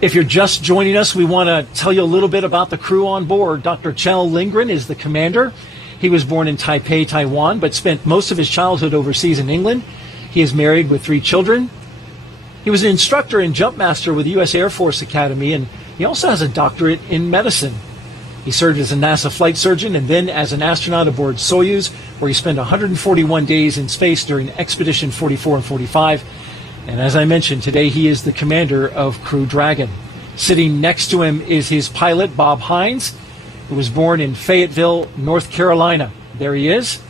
If you're just joining us, we want to tell you a little bit about the crew on board. Dr. Kjell Lindgren is the commander. He was born in Taipei, Taiwan, but spent most of his childhood overseas in England. He is married with 3 children. He was an instructor and jump master with the U.S. Air Force Academy, and he also has a doctorate in medicine. He served as a NASA flight surgeon and then as an astronaut aboard Soyuz, where he spent 141 days in space during Expedition 44 and 45. And as I mentioned, today he is the commander of Crew Dragon. Sitting next to him is his pilot, Bob Hines, who was born in Fayetteville, North Carolina. There he is.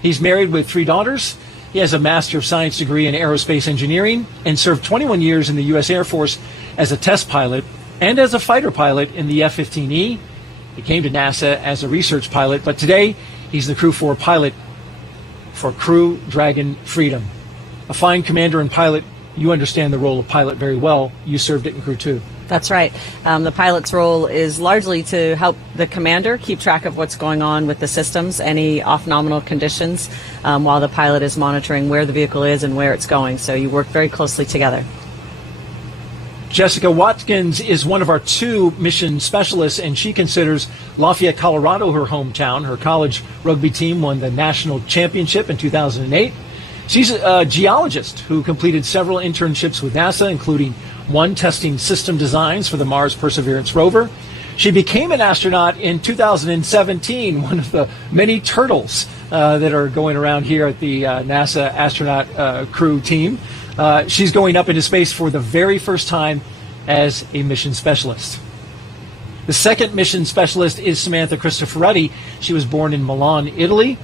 He's married with 3 daughters. He has a Master of Science degree in aerospace engineering and served 21 years in the U.S. Air Force as a test pilot and as a fighter pilot in the F-15E. He came to NASA as a research pilot, but today he's the Crew-4 pilot for Crew Dragon Freedom. A fine commander and pilot. You understand the role of pilot very well. You served it in Crew 2. That's right. The pilot's role is largely to help the commander keep track of what's going on with the systems, any off-nominal conditions, while the pilot is monitoring where the vehicle is and where it's going. So you work very closely together. Jessica Watkins is one of our 2 mission specialists, and she considers Lafayette, Colorado her hometown. Her college rugby team won the national championship in 2008. She's a geologist who completed several internships with NASA, including one testing system designs for the Mars Perseverance rover. She became an astronaut in 2017, one of the many turtles that are going around here at the NASA astronaut crew team. She's going up into space for the very first time as a mission specialist. The second mission specialist is Samantha Cristoforetti. She was born in Milan, Italy.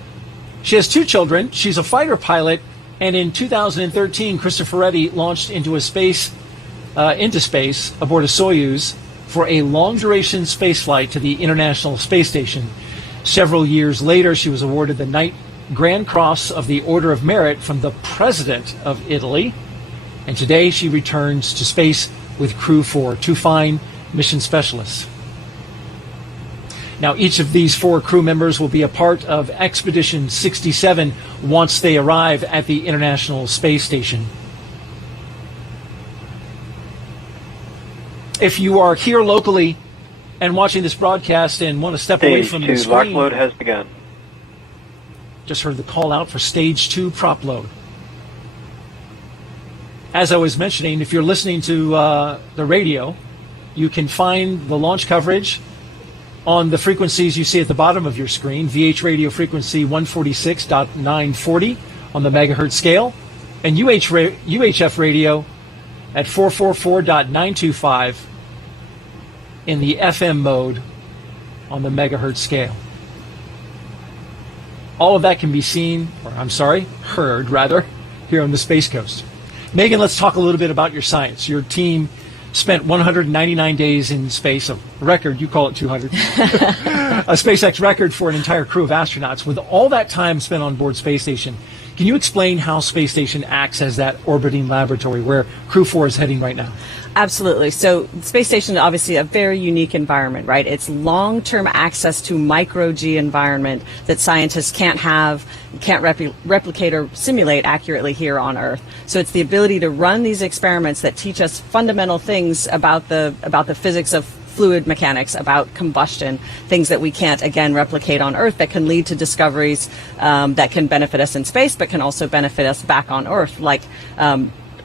She has 2 children. She's a fighter pilot, and in 2013, Cristoforetti launched into space aboard a Soyuz for a long-duration spaceflight to the International Space Station. Several years later, she was awarded the Knight Grand Cross of the Order of Merit from the President of Italy, and today she returns to space with Crew-4, 2 fine mission specialists. Now, each of these 4 crew members will be a part of Expedition 67 once they arrive at the International Space Station. If you are here locally and watching this broadcast and want to step away from the screen, lock load has begun. Just heard the call out for Stage 2 prop load. As I was mentioning, if you're listening to the radio, you can find the launch coverage on the frequencies you see at the bottom of your screen. VH radio frequency 146.940 on the megahertz scale, and UHF radio at 444.925 in the FM mode on the megahertz scale. All of that can be heard here on the Space Coast. Megan, let's talk a little bit about your science. Your team spent 199 days in space, a record, you call it 200, a SpaceX record for an entire crew of astronauts. With all that time spent on board Space Station, can you explain how Space Station acts as that orbiting laboratory where Crew-4 is heading right now? Absolutely. So the space station is obviously a very unique environment, right? It's long-term access to micro-G environment that scientists can't replicate or simulate accurately here on Earth. So it's the ability to run these experiments that teach us fundamental things about the physics of fluid mechanics, about combustion, things that we can't, again, replicate on Earth, that can lead to discoveries that can benefit us in space, but can also benefit us back on Earth, like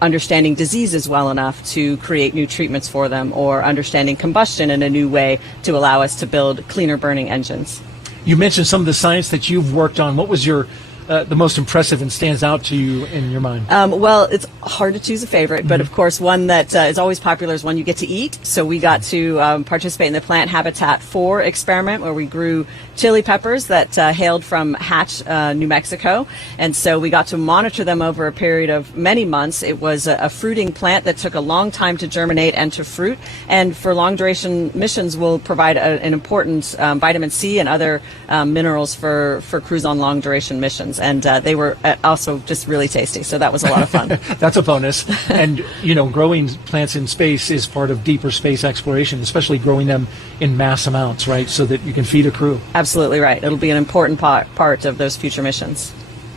understanding diseases well enough to create new treatments for them, or understanding combustion in a new way to allow us to build cleaner burning engines. You mentioned some of the science that you've worked on. What was your the most impressive and stands out to you in your mind? Well, it's hard to choose a favorite, but of course one that is always popular is one you get to eat. So we got to participate in the Plant Habitat 4 experiment, where we grew chili peppers that hailed from Hatch, New Mexico. And so we got to monitor them over a period of many months. It was a fruiting plant that took a long time to germinate and to fruit. And for long duration missions, will provide an important vitamin C and other minerals for crews on long duration missions. And they were also just really tasty. So that was a lot of fun. That's a bonus. And, you know, growing plants in space is part of deeper space exploration, especially growing them in mass amounts, right? So that you can feed a crew. Absolutely right. It'll be an important part of those future missions.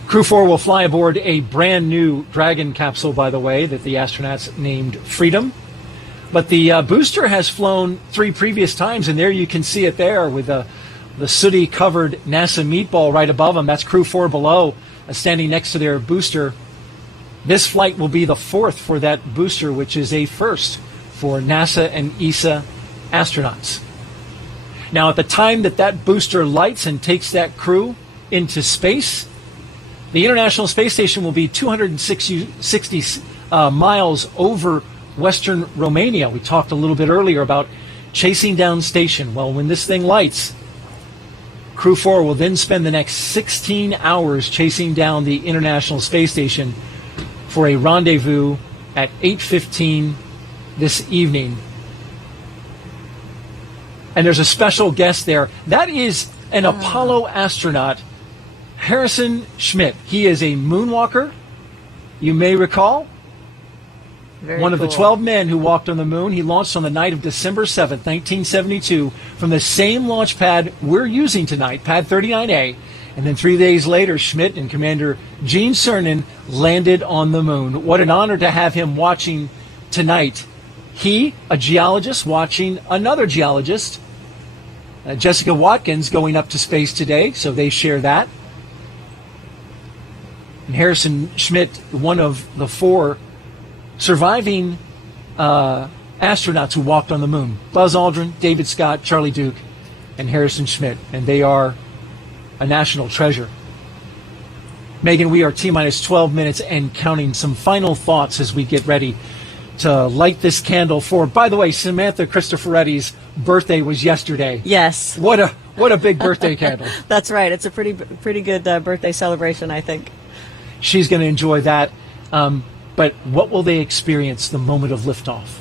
Crew-4 will fly aboard a brand new Dragon capsule, by the way, that the astronauts named Freedom. But the booster has flown 3 previous times, and there you can see it there with the sooty-covered NASA meatball right above them. That's Crew-4 below, standing next to their booster. This flight will be the 4th for that booster, which is a first for NASA and ESA astronauts. Now, at the time that booster lights and takes that crew into space, the International Space Station will be 260 miles over western Romania. We talked a little bit earlier about chasing down station. Well, when this thing lights, Crew-4 will then spend the next 16 hours chasing down the International Space Station for a rendezvous at 8:15 this evening. And there's a special guest there. That is an Apollo astronaut, Harrison Schmitt. He is a moonwalker, you may recall. One of the 12 men who walked on the moon. He launched on the night of December 7th, 1972, from the same launch pad we're using tonight, Pad 39A. And then 3 days later, Schmitt and Commander Gene Cernan landed on the moon. What an honor to have him watching tonight. He, a geologist, watching another geologist, Jessica Watkins, going up to space today, so they share that. And Harrison Schmitt, one of the 4 surviving astronauts who walked on the moon. Buzz Aldrin, David Scott, Charlie Duke, and Harrison Schmitt. And they are a national treasure. Megan, we are T-minus 12 minutes and counting. Some final thoughts as we get ready to light this candle for, by the way, Samantha Cristoforetti's birthday was yesterday. Yes. What a big birthday candle. That's right. It's a pretty good birthday celebration, I think. She's going to enjoy that. But what will they experience the moment of liftoff?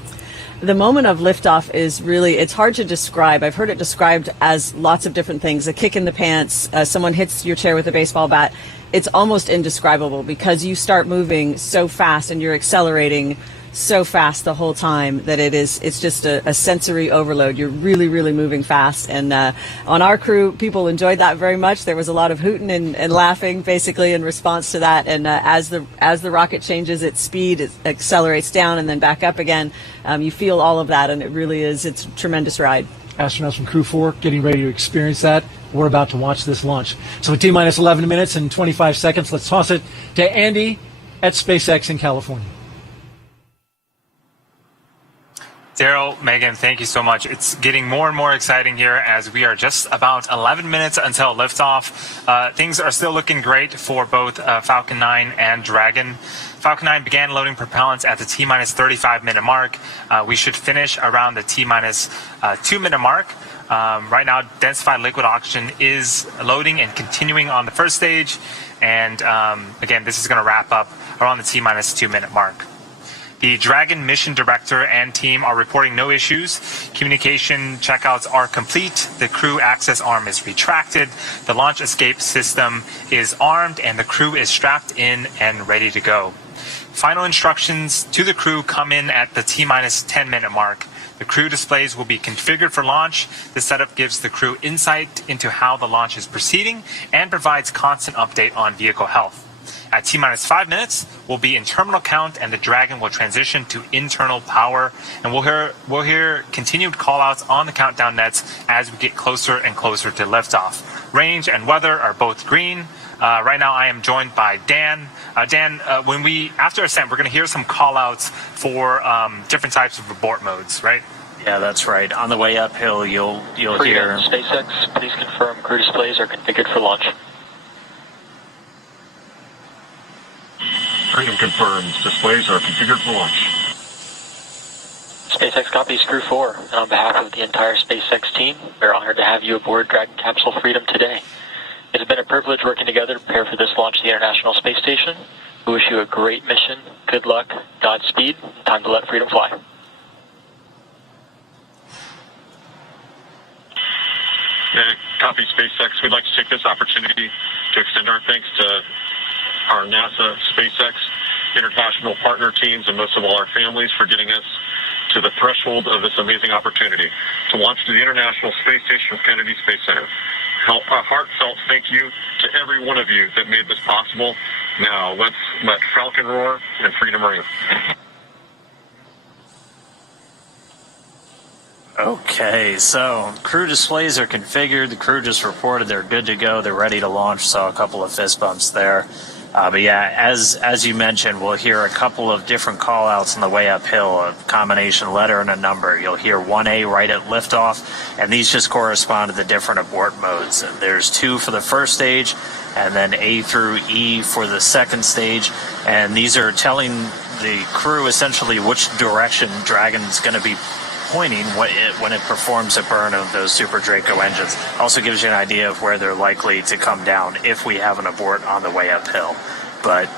The moment of liftoff is really, it's hard to describe. I've heard it described as lots of different things. A kick in the pants, someone hits your chair with a baseball bat. It's almost indescribable because you start moving so fast and you're accelerating so fast the whole time that it's just a sensory overload. You're really, really moving fast. And on our crew, people enjoyed that very much. There was a lot of hooting and laughing basically in response to that. And as the rocket changes its speed, it accelerates down and then back up again. You feel all of that, and it's a tremendous ride. Astronauts from Crew-4 getting ready to experience that. We're about to watch this launch. So T-minus 11 minutes and 25 seconds. Let's toss it to Andy at SpaceX in California. Daryl, Megan, thank you so much. It's getting more and more exciting here as we are just about 11 minutes until liftoff. Things are still looking great for both Falcon 9 and Dragon. Falcon 9 began loading propellants at the T-minus 35-minute mark. We should finish around the T-minus 2-minute mark. Right now, densified liquid oxygen is loading and continuing on the first stage. And again, this is going to wrap up around the T-minus 2-minute mark. The Dragon mission director and team are reporting no issues. Communication checkouts are complete. The crew access arm is retracted. The launch escape system is armed, and the crew is strapped in and ready to go. Final instructions to the crew come in at the T-minus 10-minute mark. The crew displays will be configured for launch. The setup gives the crew insight into how the launch is proceeding and provides constant update on vehicle health. At T-minus 5 minutes, we'll be in terminal count, and the Dragon will transition to internal power. And we'll hear continued callouts on the countdown nets as we get closer and closer to liftoff. Range and weather are both green. Right now, I am joined by Dan. Dan, after ascent, we're going to hear some callouts for different types of abort modes, right? Yeah, that's right. On the way uphill, you'll hear. SpaceX, please confirm crew displays are configured for launch. Freedom confirms. Displays are configured for launch. SpaceX copies Crew-4, and on behalf of the entire SpaceX team, we're honored to have you aboard Dragon Capsule Freedom today. It has been a privilege working together to prepare for this launch to the International Space Station. We wish you a great mission, good luck, Godspeed, and time to let freedom fly. Yeah, copy SpaceX. We'd like to take this opportunity to extend our thanks to our NASA, SpaceX, international partner teams, and most of all our families for getting us to the threshold of this amazing opportunity to launch to the International Space Station with Kennedy Space Center. A heartfelt thank you to every one of you that made this possible. Now, let's let Falcon roar and freedom ring. Okay, so crew displays are configured. The crew just reported they're good to go. They're ready to launch. Saw a couple of fist bumps there. But yeah, as you mentioned, we'll hear a couple of different call-outs on the way uphill, a combination letter and a number. You'll hear 1A right at liftoff, and these just correspond to the different abort modes. There's 2 for the first stage, and then A through E for the second stage, and these are telling the crew essentially which direction Dragon's going to be pointing when it performs a burn of those Super Draco engines. Also gives you an idea of where they're likely to come down if we have an abort on the way uphill. But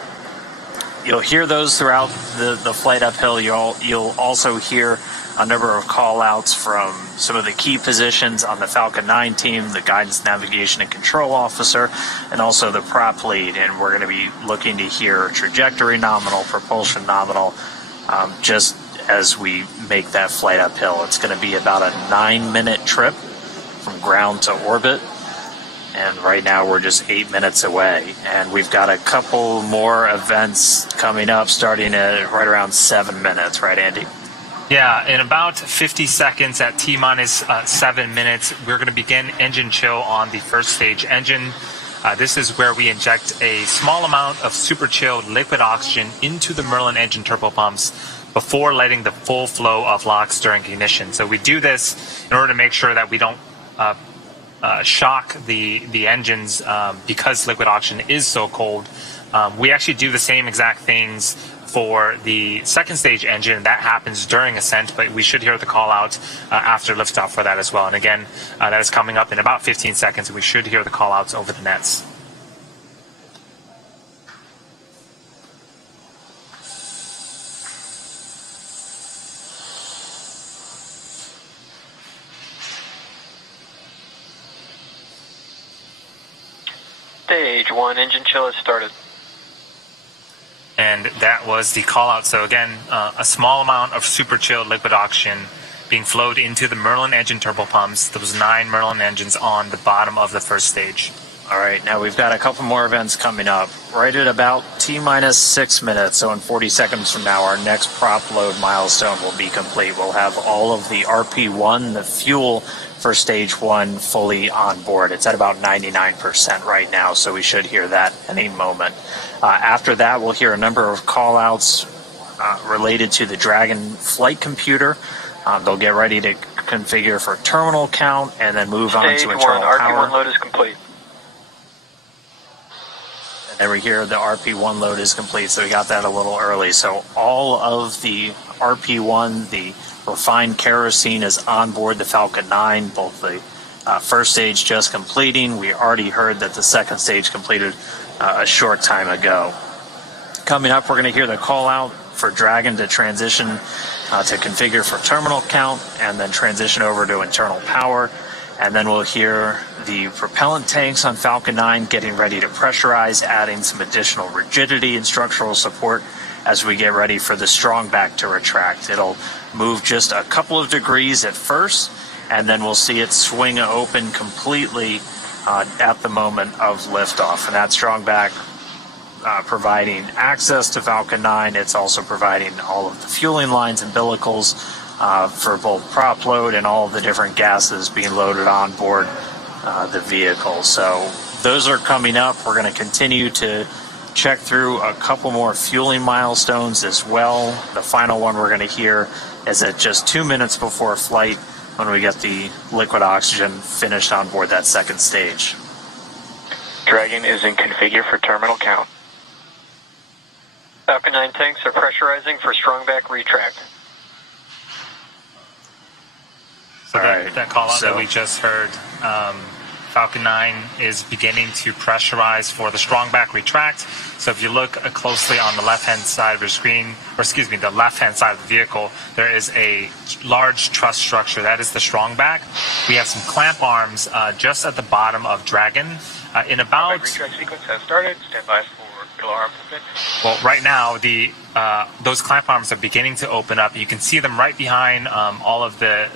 you'll hear those throughout the flight uphill. You'll also hear a number of call-outs from some of the key positions on the Falcon 9 team, the guidance, navigation, and control officer, and also the prop lead. And we're going to be looking to hear trajectory nominal, propulsion nominal, just as we make that flight uphill. It's going to be about a 9-minute trip from ground to orbit. And right now we're just 8 minutes away. And we've got a couple more events coming up starting at right around 7 minutes. Right, Andy? Yeah, in about 50 seconds at T-minus 7 minutes, we're going to begin engine chill on the first stage engine. This is where we inject a small amount of super chilled liquid oxygen into the Merlin engine turbopumps before letting the full flow of LOX during ignition. So we do this in order to make sure that we don't shock the engines because liquid oxygen is so cold. We actually do the same exact things for the second stage engine. That happens during ascent, but we should hear the call out after liftoff for that as well. And again, that is coming up in about 15 seconds, and we should hear the call outs over the nets. Stage 1 engine chill has started. And that was the call out. So again, a small amount of super chilled liquid oxygen being flowed into the Merlin engine turbopumps. There was 9 Merlin engines on the bottom of the first stage. All right, now we've got a couple more events coming up. Right at about T-minus 6 minutes, so in 40 seconds from now, our next prop load milestone will be complete. We'll have all of the RP1, the fuel for stage 1, fully on board. It's at about 99% right now, so we should hear that any moment. After that, we'll hear a number of call-outs related to the Dragon flight computer. They'll get ready to configure for terminal count and then move on to internal power. RP1 load is complete. And then we hear the RP1 load is complete, so we got that a little early. So all of the RP1, the refined kerosene, is on board the Falcon 9, both the first stage just completing. We already heard that the second stage completed a short time ago. Coming up, we're going to hear the call out for Dragon to transition to configure for terminal count and then transition over to internal power. And then we'll hear the propellant tanks on Falcon 9 getting ready to pressurize, adding some additional rigidity and structural support as we get ready for the strong back to retract. It'll move just a couple of degrees at first, and then we'll see it swing open completely at the moment of liftoff. And that strong back providing access to Falcon 9. It's also providing all of the fueling lines and umbilicals for both prop load and all of the different gases being loaded on board the vehicle. So those are coming up. We're going to continue to check through a couple more fueling milestones as well. The final one we're going to hear is at just 2 minutes before flight when we get the liquid oxygen finished on board that second stage. Dragon is in configure for terminal count. Falcon 9 tanks are pressurizing for strong back retract. So that call out that we just heard, Falcon 9 is beginning to pressurize for the strong back retract. So if you look closely on the left-hand side of your screen, or excuse me, the left-hand side of the vehicle, there is a large truss structure. That is the strong back. We have some clamp arms just at the bottom of Dragon. In about... Retract sequence has started. Stand by for Well, right now, those clamp arms are beginning to open up. You can see them right behind all of the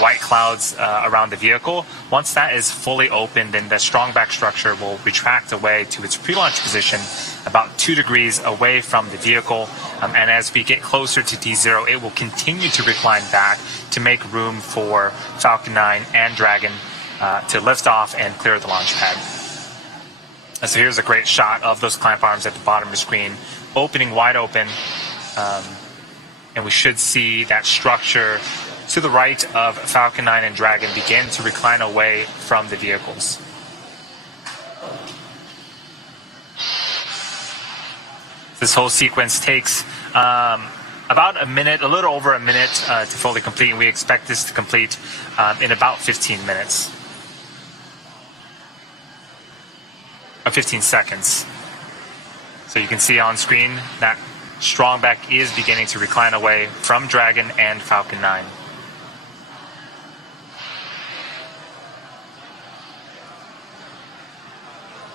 white clouds around the vehicle. Once that is fully open, then the strong back structure will retract away to its pre-launch position about 2 degrees away from the vehicle. And as we get closer to D0, it will continue to recline back to make room for Falcon 9 and Dragon to lift off and clear the launch pad. So here's a great shot of those clamp arms at the bottom of the screen, opening wide open. And we should see that structure to the right of Falcon 9 and Dragon begin to recline away from the vehicles. This whole sequence takes about a minute, a little over a minute to fully complete, and we expect this to complete in about 15 minutes. 15 seconds. So you can see on screen that strong back is beginning to recline away from Dragon and Falcon 9.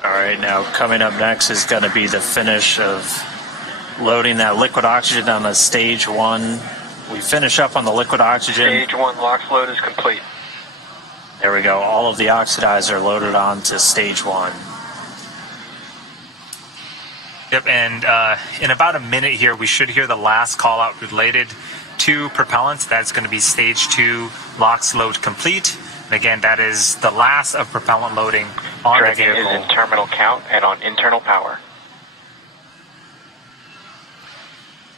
All right, now coming up next is going to be the finish of loading that liquid oxygen on the stage 1. We finish up on the liquid oxygen. Stage 1 LOX load is complete. There we go. All of the oxidizer loaded onto stage 1. Yep, and in about a minute here, we should hear the last call out related to propellant. That's going to be stage 2 LOX load complete. And again, that is the last of propellant loading on the vehicle. Dragon is in terminal count and on internal power.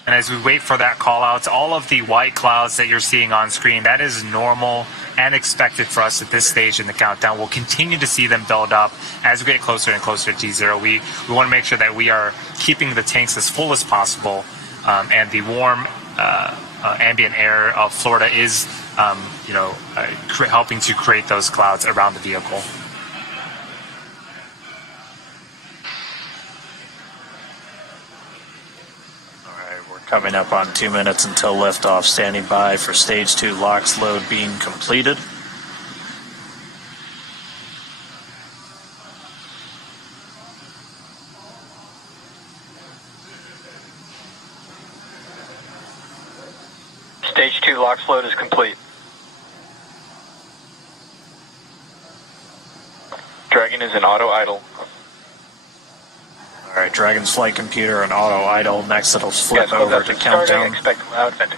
And as we wait for that call out, all of the white clouds that you're seeing on screen, that is normal and expected for us at this stage in the countdown. We'll continue to see them build up as we get closer and closer to D0. We want to make sure that we are keeping the tanks as full as possible, and the warm ambient air of Florida is helping to create those clouds around the vehicle. Coming up on 2 minutes until liftoff, standing by for stage 2 LOX load being completed. Stage 2 LOX load is complete. Dragon is in auto idle. All right, Dragon's flight computer and auto idle. Next, it'll flip over to countdown. Expect loud venting.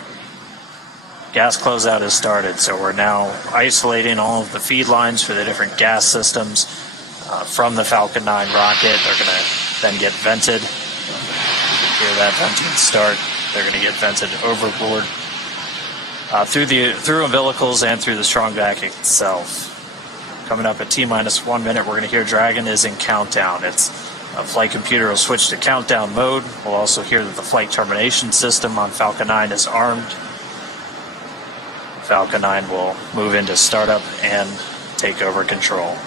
Gas closeout has started, so we're now isolating all of the feed lines for the different gas systems from the Falcon 9 rocket. They're going to then get vented. Hear that venting start. They're going to get vented overboard through umbilicals and through the strong vac itself. Coming up at T-minus 1 minute, we're going to hear Dragon is in countdown. Its flight computer will switch to countdown mode. We'll also hear that the flight termination system on Falcon 9 is armed. Falcon 9 will move into startup and take over control.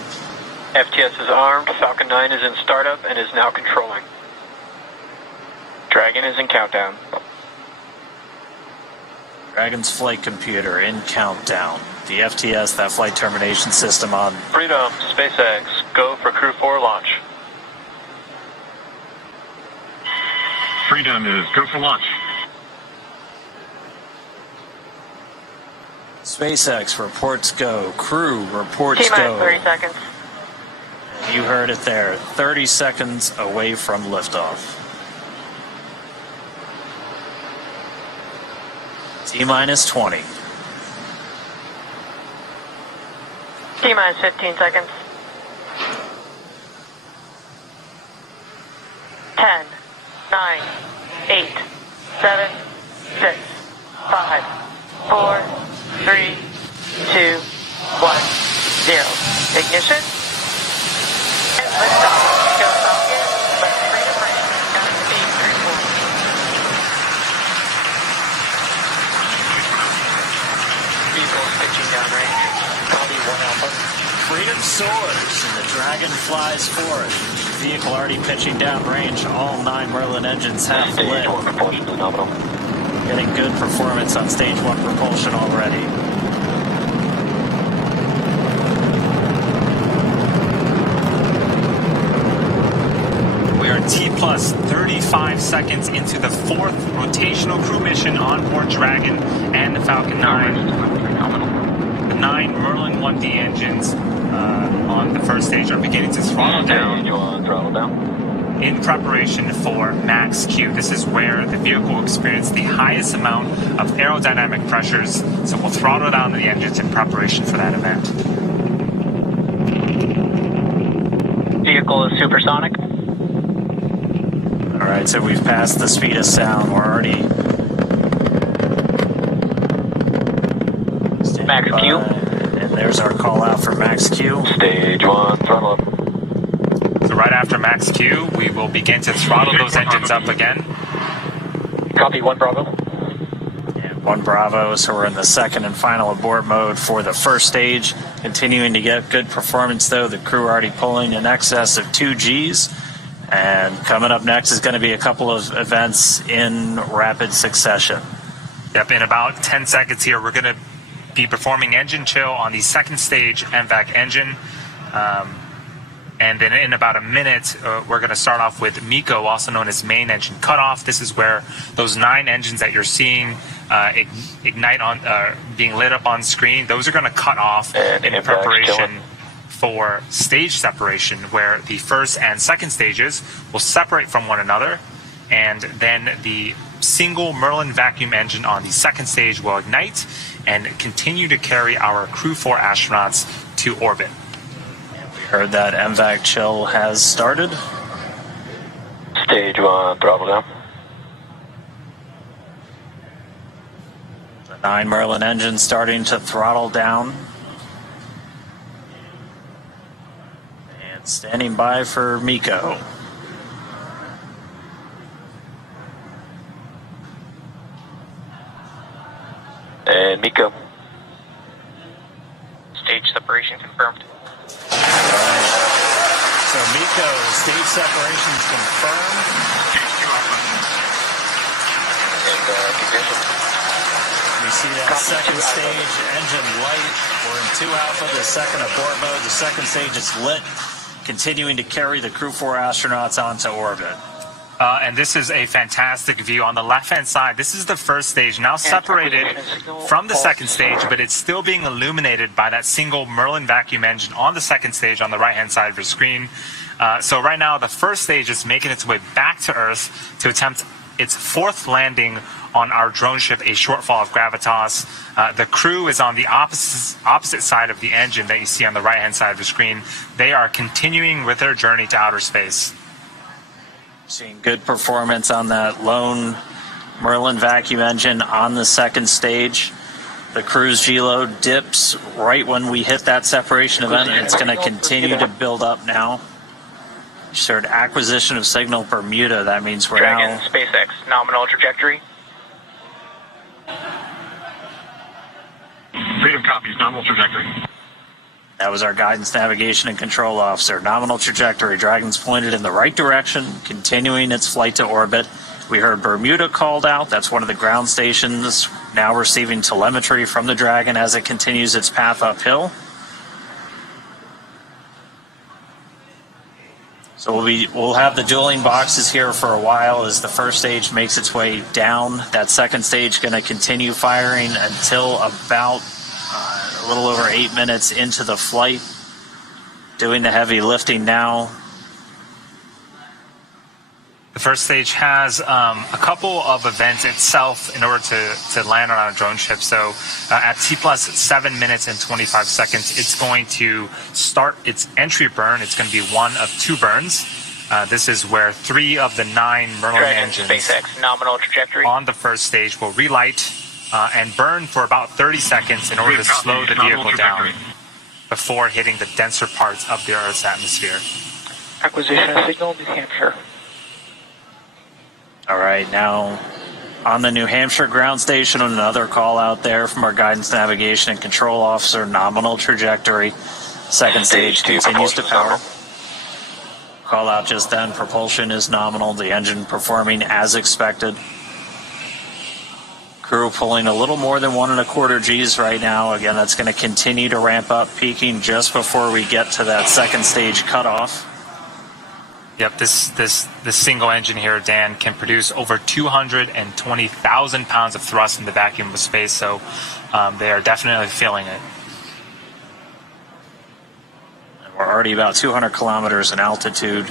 FTS is armed. Falcon 9 is in startup and is now controlling. Dragon is in countdown. Dragon's flight computer in countdown. The FTS, that flight termination system on. Freedom, SpaceX, go for Crew-4 launch. Freedom is go for launch. SpaceX reports go. Crew reports T-minus go. 30 seconds. You heard it there. 30 seconds away from liftoff. T-minus 20. T-minus 15 seconds. 10, 9, 8, 7, 6, 5, 4, 3, 2, 1, 0. Ignition. And liftoff. Go Falcon. Let freedom ring. Godspeed, Crew-4. Vehicle is pitching downrange. Copy 1 Alpha. Freedom soars and the Dragon flies forward. Vehicle already pitching downrange. All 9 Merlin engines have lit. Stage 1 propulsion is nominal. Getting good performance on stage 1 propulsion already. We T plus 35 seconds into the 4th rotational crew mission on board Dragon and the Falcon 9. The 9 Merlin 1D engines on the first stage are beginning to throttle down in preparation for max Q. This is where the vehicle will experience the highest amount of aerodynamic pressures, so we'll throttle down the engines in preparation for that event. Vehicle is supersonic. All right, so we've passed the speed of sound. We're already Max Q. And there's our call out for max Q. Stage 1, throttle up. So right after max Q, we will begin to throttle those engines up again. Copy 1 Bravo. And 1 Bravo, so we're in the second and final abort mode for the first stage. Continuing to get good performance, though. The crew already pulling in excess of 2 Gs. And coming up next is going to be a couple of events in rapid succession. Yep, in about 10 seconds here, we're going to be performing engine chill on the second stage MVAC engine. And then in about a minute, we're going to start off with MECO, also known as main engine cutoff. This is where those 9 engines that you're seeing ignite on, being lit up on screen, those are going to cut off in preparation for stage separation, where the first and second stages will separate from one another, and then the single Merlin vacuum engine on the second stage will ignite and continue to carry our Crew-4 astronauts to orbit. Heard that MVAC chill has started. Stage 1, throttle down. The 9 Merlin engines starting to throttle down. And standing by for MECO. And MECO. Stage separation confirmed. So MECO, stage separations confirmed. And ignition. We see that second stage engine light. We're in 2 Alpha, the second abort mode. The second stage is lit, continuing to carry the Crew-4 astronauts onto orbit. And this is a fantastic view. On the left-hand side, this is the first stage, now separated from the second stage, but it's still being illuminated by that single Merlin vacuum engine on the second stage on the right-hand side of your screen. So right now, the first stage is making its way back to Earth to attempt its 4th landing on our drone ship, a shortfall of gravitas. The crew is on the opposite side of the engine that you see on the right-hand side of the screen. They are continuing with their journey to outer space. Seeing good performance on that lone Merlin vacuum engine on the second stage. The crew's G-load dips right when we hit that separation event, and it's going to continue to build up now. Shared acquisition of signal Bermuda. That means we're Dragon, now... SpaceX, nominal trajectory. Freedom copies, nominal trajectory. That was our guidance, navigation, and control officer. Nominal trajectory. Dragon's pointed in the right direction, continuing its flight to orbit. We heard Bermuda called out. That's one of the ground stations now receiving telemetry from the Dragon as it continues its path uphill. So we'll have the dueling boxes here for a while as the first stage makes its way down. That second stage going to continue firing until about a little over 8 minutes into the flight. Doing the heavy lifting now. The first stage has a couple of events itself in order to land on a drone ship. So at T plus 7 minutes and 25 seconds, it's going to start its entry burn. It's going to be one of 2 burns. This is where 3 of the 9 Merlin Dragon, engines SpaceX, nominal trajectory. on the first stage will relight and burn for about 30 seconds in order to slow the vehicle down before hitting the denser parts of the Earth's atmosphere. Acquisition of signal, New Hampshire. All right, now on the New Hampshire ground station, another call out there from our guidance, navigation, and control officer, nominal trajectory. Second stage continues to power. Call out just then, propulsion is nominal, the engine performing as expected. Crew pulling a little more than 1 1/4 Gs right now. Again, that's going to continue to ramp up, peaking just before we get to that second stage cutoff. Yep, this single engine here, Dan, can produce over 220,000 pounds of thrust in the vacuum of space, so they are definitely feeling it. And we're already about 200 kilometers in altitude.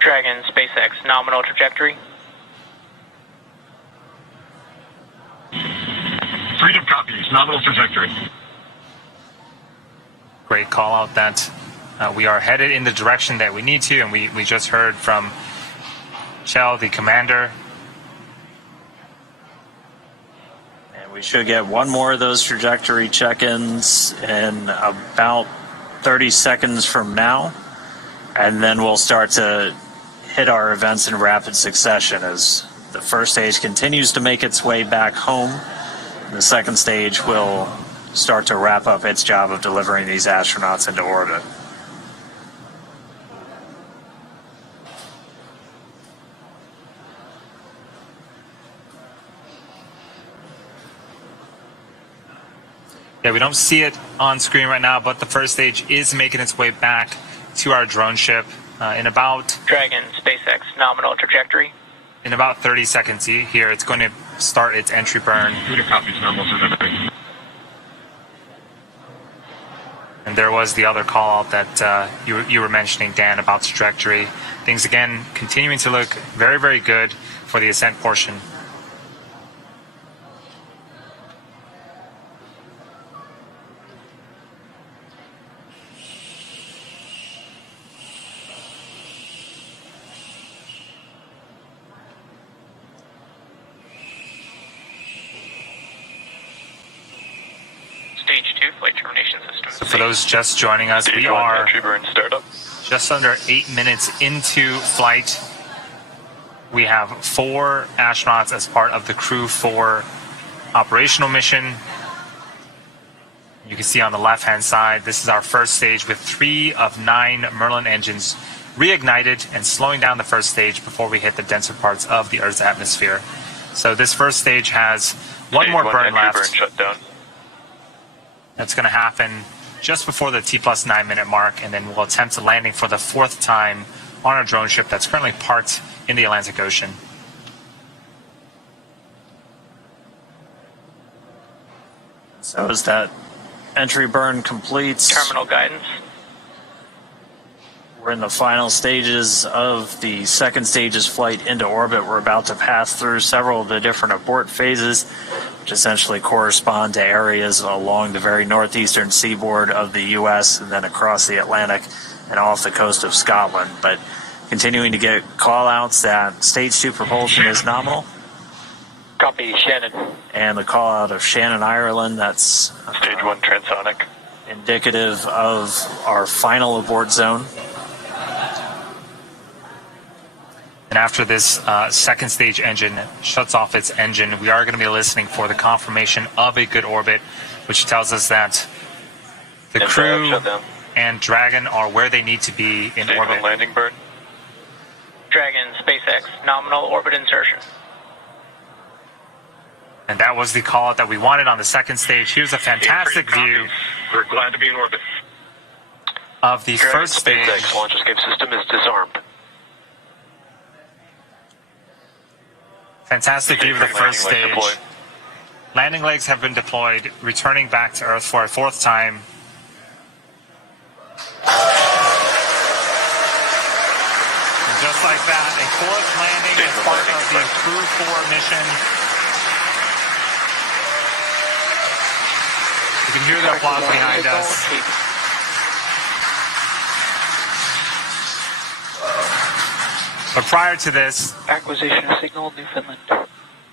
Dragon, SpaceX, nominal trajectory. Freedom copies, nominal trajectory. Great call out that we are headed in the direction that we need to, and we just heard from Shell, the commander. And we should get one more of those trajectory check-ins in about 30 seconds from now. And then we'll start to hit our events in rapid succession as the first stage continues to make its way back home. The second stage will start to wrap up its job of delivering these astronauts into orbit. Yeah, we don't see it on screen right now, but the first stage is making its way back to our drone ship in about Dragon, SpaceX, nominal trajectory. in about 30 seconds here. It's going to start its entry burn. Freedom copies, nominal trajectory. And there was the other call out that you were mentioning, Dan, about trajectory. Things, again, continuing to look very, very good for the ascent portion. Stage 2, flight termination system. So for those just joining us, we are Entry burn startup. just under 8 minutes into flight. We have 4 astronauts as part of the Crew-4 operational mission. You can see on the left-hand side, this is our first stage with 3 of 9 Merlin engines reignited and slowing down the first stage before we hit the denser parts of the Earth's atmosphere. So this first stage has one more burn left. Burn shutdown. That's going to happen just before the T+9 minute mark, and then we'll attempt a landing for the 4th time on our drone ship that's currently parked in the Atlantic Ocean. So as that entry burn completes, Terminal guidance. we're in the final stages of the second stage's flight into orbit. We're about to pass through several of the different abort phases, which essentially correspond to areas along the very northeastern seaboard of the U.S. and then across the Atlantic and off the coast of Scotland. But continuing to get call-outs that Stage 2 propulsion is nominal. Copy, Shannon. And the call-out of Shannon, Ireland, that's Stage 1 transonic. indicative of our final abort zone. And after this second stage engine shuts off its engine, we are going to be listening for the confirmation of a good orbit, which tells us that the crew and Dragon are where they need to be in Stage 1 orbit. landing burn. Dragon, SpaceX, nominal orbit insertion. And that was the call out that we wanted on the second stage. Here's a fantastic view We're glad to be in orbit. of the first stage. SpaceX launch escape system is disarmed. Fantastic view of the first Landing leg stage. deployed. Landing legs have been deployed, returning back to Earth for a 4th time. And just like that, a 4th landing as part of the Crew-4 mission. You can hear the applause behind us. But prior to this, Acquisition signal, Newfoundland.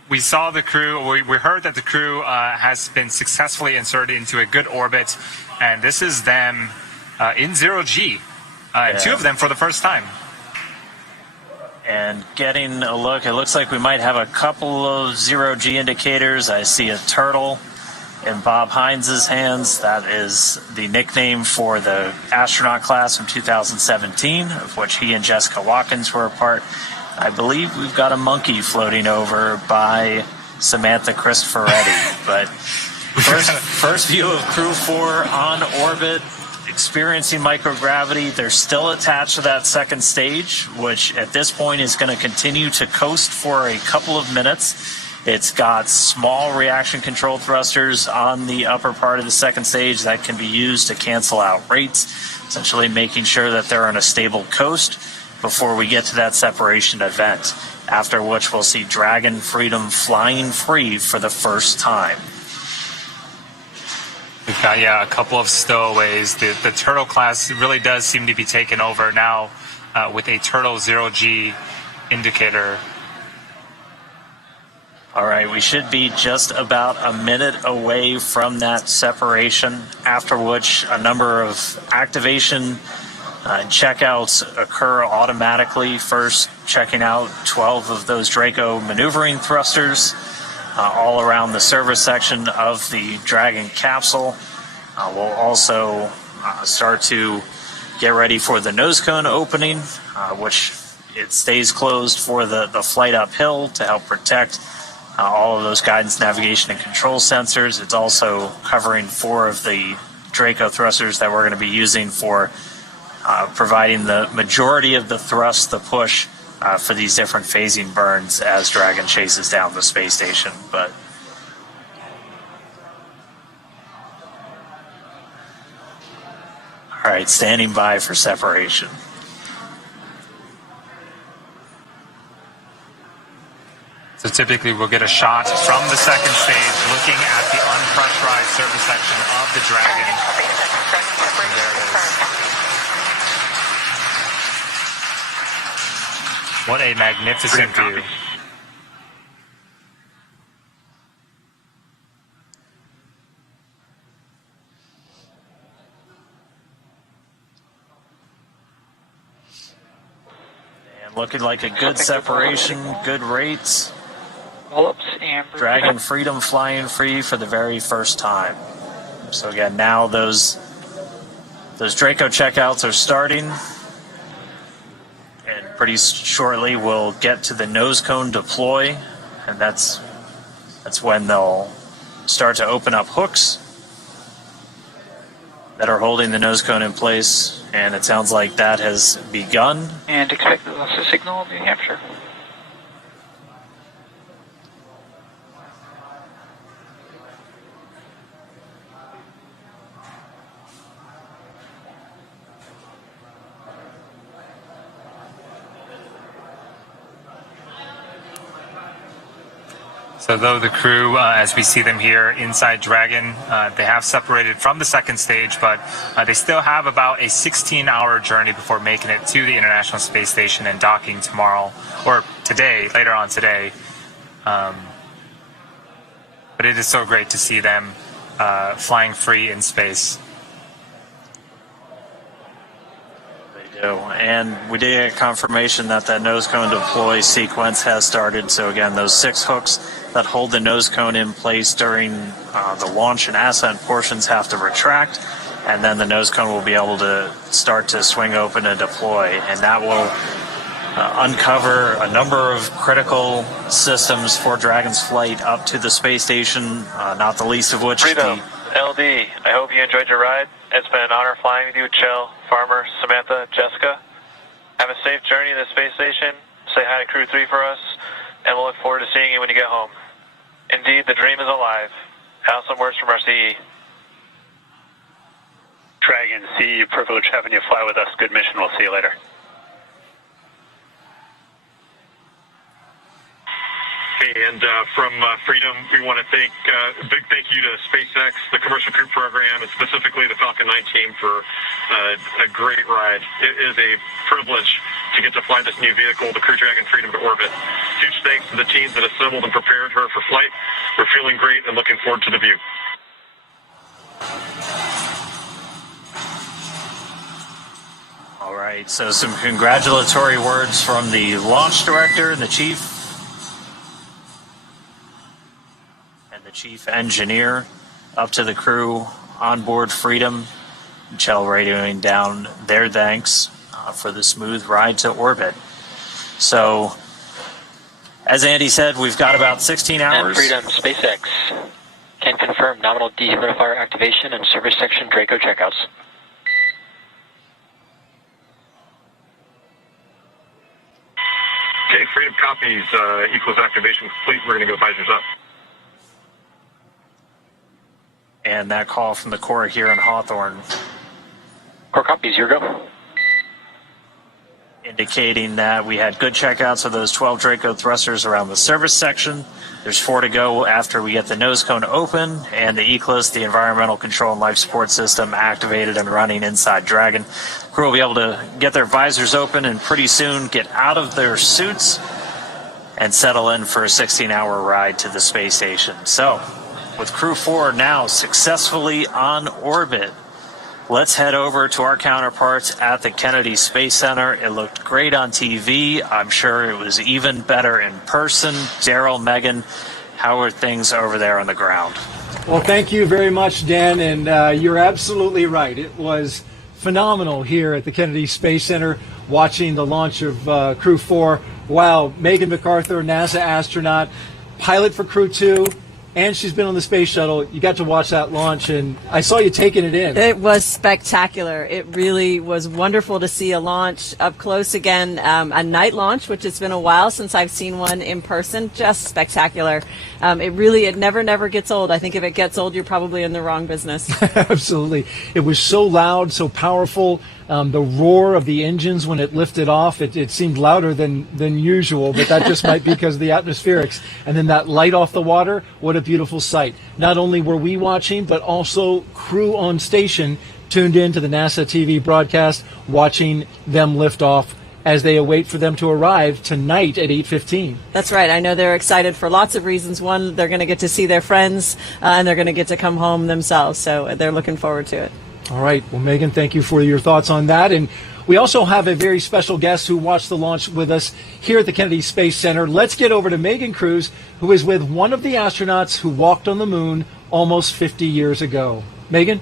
we saw the crew, we heard that the crew has been successfully inserted into a good orbit, and this is them in 0G, and 2 of them for the first time. And getting a look, it looks like we might have a couple of 0G indicators. I see a turtle in Bob Hines' hands. That is the nickname for the astronaut class from 2017, of which he and Jessica Watkins were a part. I believe we've got a monkey floating over by Samantha Cristoforetti. But first view of Crew-4 on orbit. experiencing microgravity. They're still attached to that second stage, which at this point is going to continue to coast for a couple of minutes. It's got small reaction control thrusters on the upper part of the second stage that can be used to cancel out rates, essentially making sure that they're on a stable coast before we get to that separation event, after which we'll see Dragon Freedom flying free for the first time. We've got, a couple of stowaways. The Turtle class really does seem to be taken over now with a Turtle 0G indicator. All right, we should be just about a minute away from that separation, after which a number of activation checkouts occur automatically. First, checking out 12 of those Draco maneuvering thrusters all around the service section of the Dragon capsule. We'll also start to get ready for the nose cone opening, which it stays closed for the flight uphill to help protect all of those guidance, navigation, and control sensors. It's also covering 4 of the Draco thrusters that we're going to be using for providing the majority of the thrust, the push for these different phasing burns as Dragon chases down the space station. But all right, standing by for separation. So typically we'll get a shot from the second stage looking at the unpressurized service section of the Dragon. And there it is. What a magnificent view. And looking like a good separation, good rates. Wallops and Dragon Freedom flying free for the very first time. So again, now those Draco checkouts are starting, and pretty shortly we'll get to the nose cone deploy, and that's when they'll start to open up hooks that are holding the nose cone in place, and it sounds like that has begun. And expected loss of signal, New Hampshire. So though the crew, as we see them here inside Dragon, they have separated from the second stage, but they still have about a 16-hour journey before making it to the International Space Station and docking tomorrow, or today, later on today. But it is so great to see them flying free in space. And we did get confirmation that that nose cone deploy sequence has started. So again, those 6 hooks that hold the nose cone in place during the launch and ascent portions have to retract, and then the nose cone will be able to start to swing open and deploy, and that will uncover a number of critical systems for Dragon's flight up to the space station, not the least of which Freedom, LD, I hope you enjoyed your ride. It's been an honor flying with you, Chell, Farmer, Samantha, Jessica. Have a safe journey to the space station. Say hi to Crew-4 for us, and we'll look forward to seeing you when you get home. Indeed, the dream is alive. Awesome words from our CE. Dragon, CE, privilege having you fly with us. Good mission. We'll see you later. And from Freedom, we want to thank a big thank you to SpaceX, the Commercial Crew Program, and specifically the Falcon 9 team for a great ride. It is a privilege to get to fly this new vehicle, the Crew Dragon Freedom, to orbit. Huge thanks to the teams that assembled and prepared her for flight. We're feeling great and looking forward to the view. All right, so some congratulatory words from the launch director and the chief. The chief engineer up to the crew on board Freedom. Chell radioing down their thanks for the smooth ride to orbit. So, as Andy said, we've got about 16 hours. And Freedom, SpaceX can confirm nominal dehumidifier activation and service section Draco checkouts. copies. Equals activation complete. We're going to go visors up. And that call from the Corps here in Hawthorne Core copies, your go. indicating that we had good checkouts of those 12 Draco thrusters around the service section. There's 4 to go after we get the nose cone open and the ECLIS, the environmental control and life support system, activated and running inside Dragon. Crew will be able to get their visors open and pretty soon get out of their suits and settle in for a 16-hour ride to the space station. So, with Crew-4 now successfully on orbit, let's head over to our counterparts at the Kennedy Space Center. It looked great on TV. I'm sure it was even better in person. Daryl, Megan, how are things over there on the ground? Well, thank you very much, Dan, and you're absolutely right. It was phenomenal here at the Kennedy Space Center watching the launch of Crew-4. Wow, Megan MacArthur, NASA astronaut, pilot for Crew-2, and she's been on the space shuttle. You got to watch that launch, and I saw you taking it in. It was spectacular. It really was wonderful to see a launch up close again, a night launch, which it's been a while since I've seen one in person. Just spectacular. It never gets old. I think if it gets old, you're probably in the wrong business. Absolutely. It was so loud, so powerful. The roar of the engines when it lifted off, it seemed louder than usual, but that just might be because of the atmospherics. And then that light off the water, what a beautiful sight. Not only were we watching, but also crew on station tuned in to the NASA TV broadcast, watching them lift off as they await for them to arrive tonight at 8:15. That's right. I know they're excited for lots of reasons. One, they're going to get to see their friends, and they're going to get to come home themselves. So they're looking forward to it. All right. Well, Megan, thank you for your thoughts on that. And we also have a very special guest who watched the launch with us here at the Kennedy Space Center. Let's get over to Megan Cruz, who is with one of the astronauts who walked on the moon almost 50 years ago. Megan?